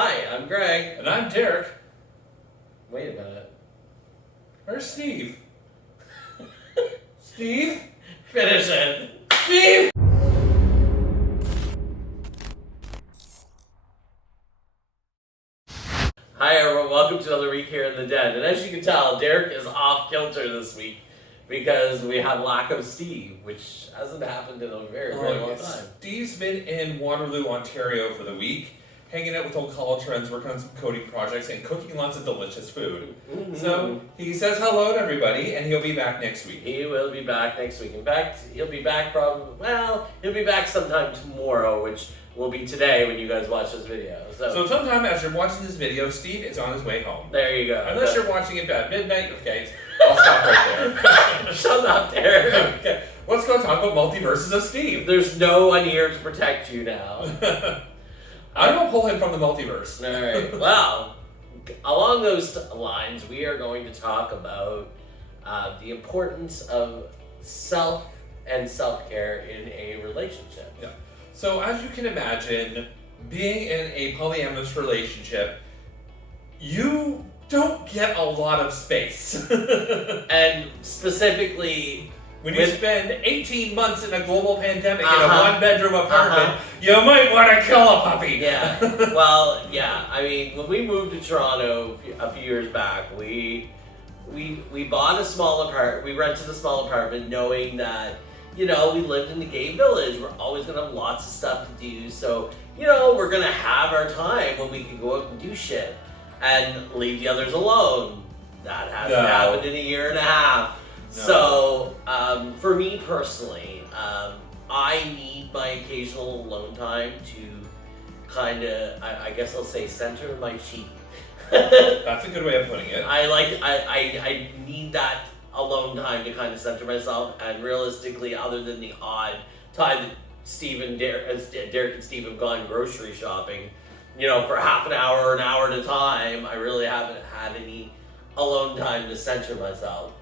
Hi, I'm Greg. And I'm Derek. Wait a minute. Where's Steve? Steve? Finish it. Steve! Hi everyone, welcome to another week here in the den. And as you can tell, Derek is off kilter this week because we have lack of Steve, which hasn't happened in a very long time. Steve's been in Waterloo, Ontario for the week, hanging out with old college friends, working on some coding projects, and cooking lots of delicious food. Mm-hmm. So he says hello to everybody, and he'll be back next week. He will be back next week. In fact, he'll be back he'll be back sometime tomorrow, which will be today when you guys watch this video. So sometime as you're watching this video, Steve is on his way home. There you go. Unless you're watching it at midnight, okay, I'll stop right there. Shut up, Derek. Okay, let's go talk about multiverses of Steve. There's no one here to protect you now. I'm going to pull him from the multiverse. All right. Well, along those lines, we are going to talk about the importance of self and self-care in a relationship. Yeah. So as you can imagine, being in a polyamorous relationship, you don't get a lot of space. And specifically, when you spend 18 months in a global pandemic in a one-bedroom apartment, you might want to kill a puppy. Yeah. Well, yeah. I mean, when we moved to Toronto a few years back, we bought a small apartment. We rented a small apartment, knowing that, you know, we lived in the gay village. We're always gonna have lots of stuff to do. So, you know, we're gonna have our time when we can go out and do shit and leave the others alone. That hasn't happened in a year and a half. No. So, for me personally, I need my occasional alone time to kind of, I guess I'll say, center my chi. That's a good way of putting it. I need that alone time to kind of center myself, and realistically, other than the odd time that Derek and Steve have gone grocery shopping, you know, for half an hour or an hour at a time, I really haven't had any alone time to center myself.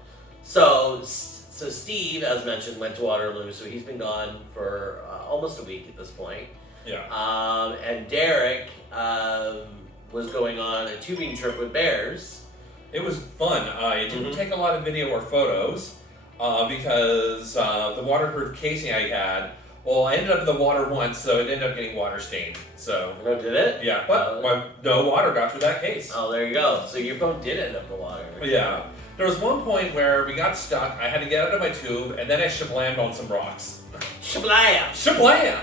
So Steve, as mentioned, went to Waterloo, so he's been gone for almost a week at this point. Yeah. And Derek was going on a tubing trip with bears. It was fun. I didn't take a lot of video or photos because the waterproof casing I had, well, I ended up in the water once, so it ended up getting water stained. So. Oh, did it? Yeah, but no water got through that case. Oh, there you go. So your boat did end up in the water. Yeah. There was one point where we got stuck. I had to get out of my tube, and then I shablammed on some rocks. Shablam! Shablam!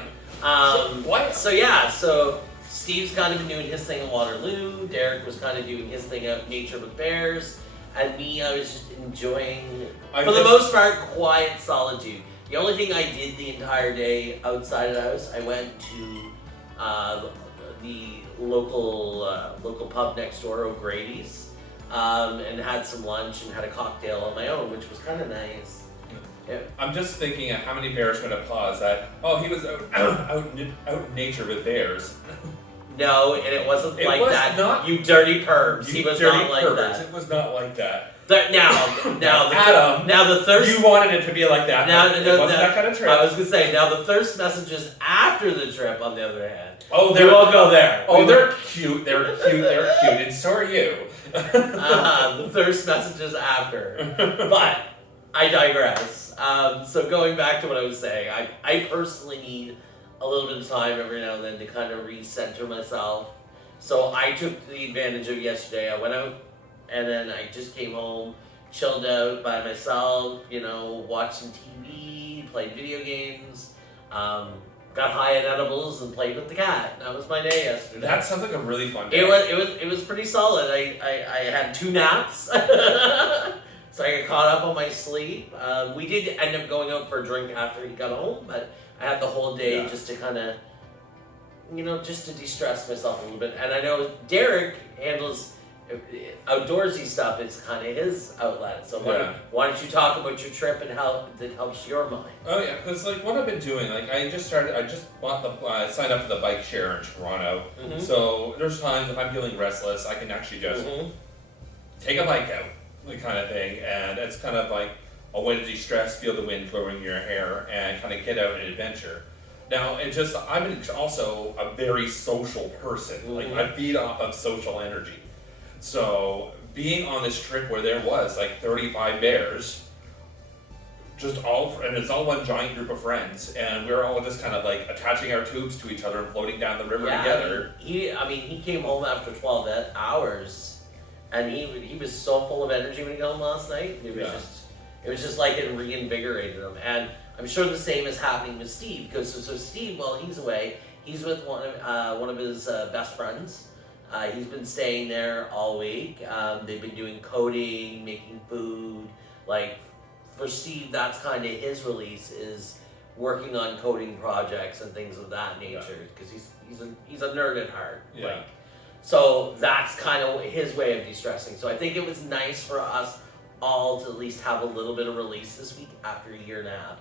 So Steve's kind of been doing his thing in Waterloo. Derek was kind of doing his thing out in nature with bears. And me, I was just enjoying, for the most part, quiet solitude. The only thing I did the entire day outside of the house, I went to the local pub next door, O'Grady's, and had some lunch and had a cocktail on my own, which was kind of nice. Yeah. I'm just thinking of how many bears would have paused that. Oh, he was out in nature with bears. No, and it wasn't like that. Not, you dirty pervs. You he was dirty not like perverts. that. It was not like that. Adam, the thirst. You wanted it to be like that. It wasn't that kind of trip. I was gonna say, now the thirst messages after the trip, on the other hand. Oh, we won't go there. Oh, they're cute. They're cute. And so are you. The thirst messages after. But I digress. So going back to what I was saying, I personally need a little bit of time every now and then to kind of recenter myself. So I took the advantage of yesterday. I went out and then I just came home, chilled out by myself, you know, watched some TV, played video games, got high on edibles and played with the cat. That was my day yesterday. That sounds like a really fun day. It was pretty solid. I had 2 naps. So I got caught up on my sleep. We did end up going out for a drink after he got home, but I had the whole day just to kind of, you know, just to de-stress myself a little bit. And I know Derek handles outdoorsy stuff. It's kind of his outlet. So why don't you talk about your trip and how it helps your mind? Oh yeah, because like what I've been doing, like I just signed up for the bike share in Toronto. Mm-hmm. So there's times if I'm feeling restless, I can actually just take a bike out. Kind of thing, and it's kind of like a way to de-stress, feel the wind blowing your hair, and kind of get out and adventure. Now, I'm also a very social person. Like, I feed off of social energy. So, being on this trip where there was like 35 bears, and it's all one giant group of friends, and we're all just kind of like attaching our tubes to each other and floating down the river together. He came home after 12 hours, and he was so full of energy when he got home last night. It was just like it reinvigorated him. And I'm sure the same is happening with Steve, because so Steve, while he's away, he's with one of his best friends. He's been staying there all week. They've been doing coding, making food. Like, for Steve, that's kind of his release, is working on coding projects and things of that nature, because he's a nerd at heart. Yeah. Like, so that's kind of his way of de-stressing. So I think it was nice for us all to at least have a little bit of release this week after a year and a half.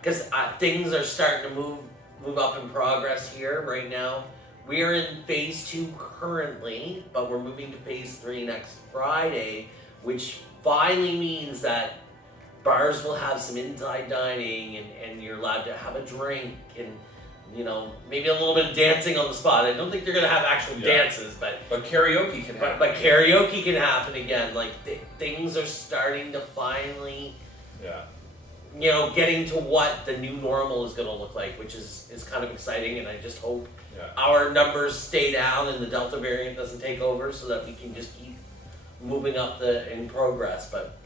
Because things are starting to move up in progress here right now. We are in phase 2 currently, but we're moving to phase 3 next Friday, which finally means that bars will have some inside dining, and you're allowed to have a drink, and maybe a little bit of dancing on the spot. I don't think they're going to have actual dances, but karaoke can happen. But karaoke can happen again. Like, things are starting to finally, getting to what the new normal is going to look like, which is kind of exciting. And I just hope our numbers stay down and the Delta variant doesn't take over, so that we can just keep moving up in progress. But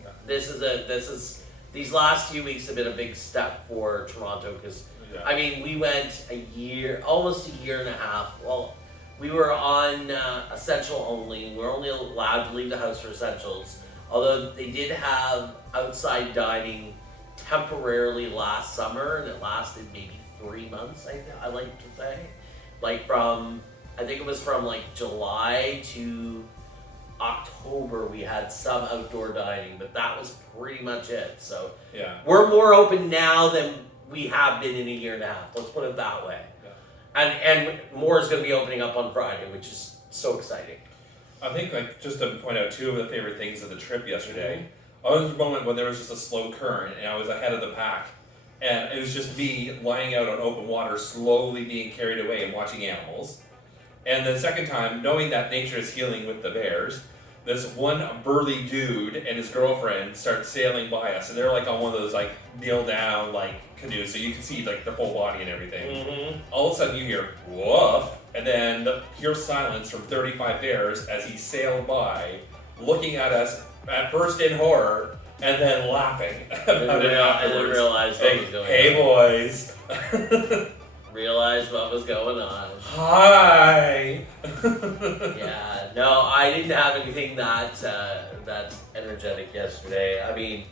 these last few weeks have been a big step for Toronto, because I mean, we went almost a year and a half. Well, we were on essential only. We're only allowed to leave the house for essentials. Although they did have outside dining temporarily last summer, and it lasted maybe 3 months, I like to say. Like I think it was from like July to October, we had some outdoor dining, but that was pretty much it. So we're more open now than we have been in a year and a half. Let's put it that way. And more is going to be opening up on Friday, which is so exciting. I think, like, just to point out 2 of the favorite things of the trip yesterday, I was a moment when there was just a slow current and I was ahead of the pack, and it was just me lying out on open water, slowly being carried away and watching animals. And the second time, knowing that nature is healing with the bears, this one burly dude and his girlfriend start sailing by us, and they're like on one of those like kneel down like canoes, so you can see like the full body and everything. All of a sudden you hear woof, and then the pure silence from 35 bears as he sailed by, looking at us at first in horror and then laughing. I didn't realize what was going on. Hey boys. Realized what was going on. Hi. No, I didn't have anything that energetic yesterday. I mean,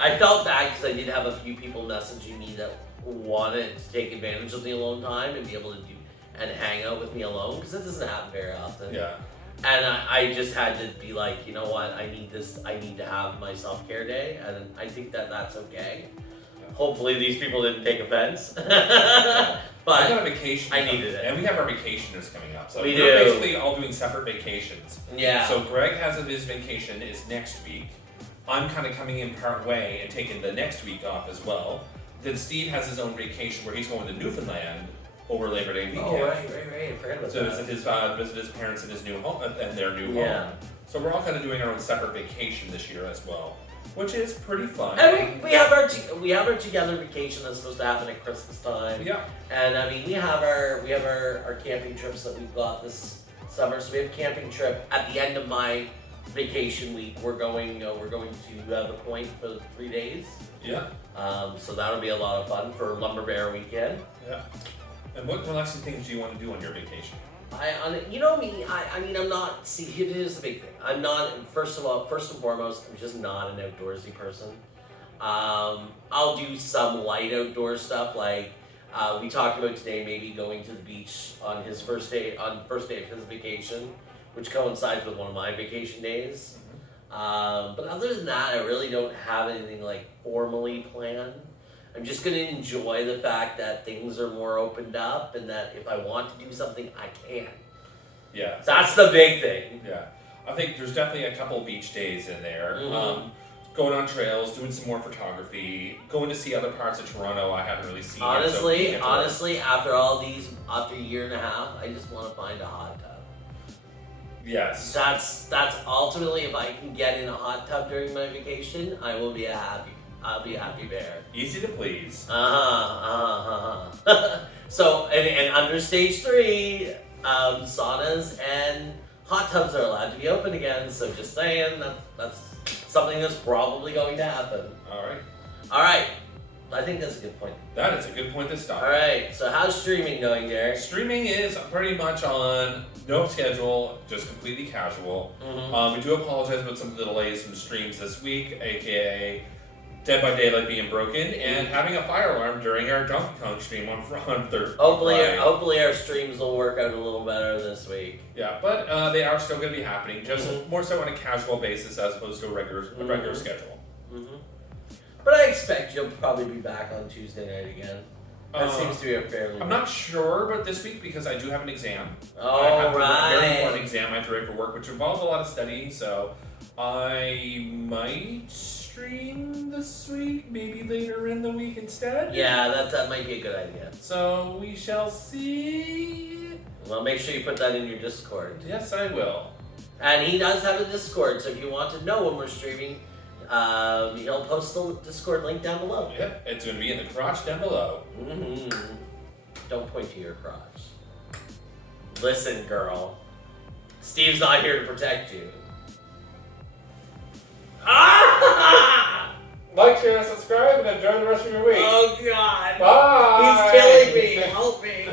I felt bad because I did have a few people messaging me that wanted to take advantage of the alone time and be able to do and hang out with me alone, because it doesn't happen very often. And I just had to be like, you know what, I need to have my self-care day, and I think that's okay. Hopefully these people didn't take offense. But I got a vacation. I needed it. And we have our vacationers coming up. So we're basically all doing separate vacations. Yeah. So Greg has his vacation is next week. I'm kind of coming in part way and taking the next week off as well. Then Steve has his own vacation where he's going to Newfoundland over Labor Day weekend. Oh, right. I forgot about that. Visit his parents in his new home and their new home. So we're all kind of doing our own separate vacation this year as well, which is pretty fun. And we have our together vacation that's supposed to happen at Christmas time. Yeah. And I mean, we have our camping trips that we've got this summer. So we have a camping trip at the end of my vacation week. We're going to the Point for 3 days. Yeah. So that'll be a lot of fun for Lumber Bear weekend. Yeah. And what relaxing things do you want to do on your vacation? You know me. I mean, I'm not. See, here's the big thing. I'm not. First and foremost, I'm just not an outdoorsy person. I'll do some light outdoor stuff, like we talked about today, maybe going to the beach on his first day of his vacation, which coincides with one of my vacation days. But other than that, I really don't have anything like formally planned. I'm just going to enjoy the fact that things are more opened up, and that if I want to do something, I can. Yeah. That's the big thing. Yeah. I think there's definitely a couple beach days in there. going on trails, doing some more photography, going to see other parts of Toronto I haven't really seen Honestly, yet. So honestly, after a year and a half, I just want to find a hot tub. yes. That's ultimately, if I can get in a hot tub during my vacation, I'll be a happy bear. Easy to please. So, and under stage 3, saunas and hot tubs are allowed to be open again. So just saying, that's something that's probably going to happen. All right. I think that's a good point. That is a good point to stop. All right. So how's streaming going, Derek? Streaming is pretty much on no schedule, just completely casual. Mm-hmm. We do apologize about some of the delays from streams this week, aka Dead by Daylight being broken and having a fire alarm during our Donkey Kong stream on Thursday. Hopefully our streams will work out a little better this week. Yeah, but they are still going to be happening, just more so on a casual basis as opposed to a regular schedule. Mm-hmm. But I expect you'll probably be back on Tuesday night again. That seems to be a fairly... I'm not sure about this week because I do have an exam. Oh, I have right. a very important exam I have to write for work, which involves a lot of studying, so I might stream this week, maybe later in the week instead. Yeah, that might be a good idea. So we shall see. Well, make sure you put that in your Discord. Yes, I will. And he does have a Discord, so if you want to know when we're streaming, he'll post the Discord link down below. Yep, it's going to be in the crotch down below. Mm-hmm. Don't point to your crotch. Listen, girl. Steve's not here to protect you. Ah! Like, share, and subscribe, and enjoy the rest of your week. Oh, God. Bye! He's killing me. Help me.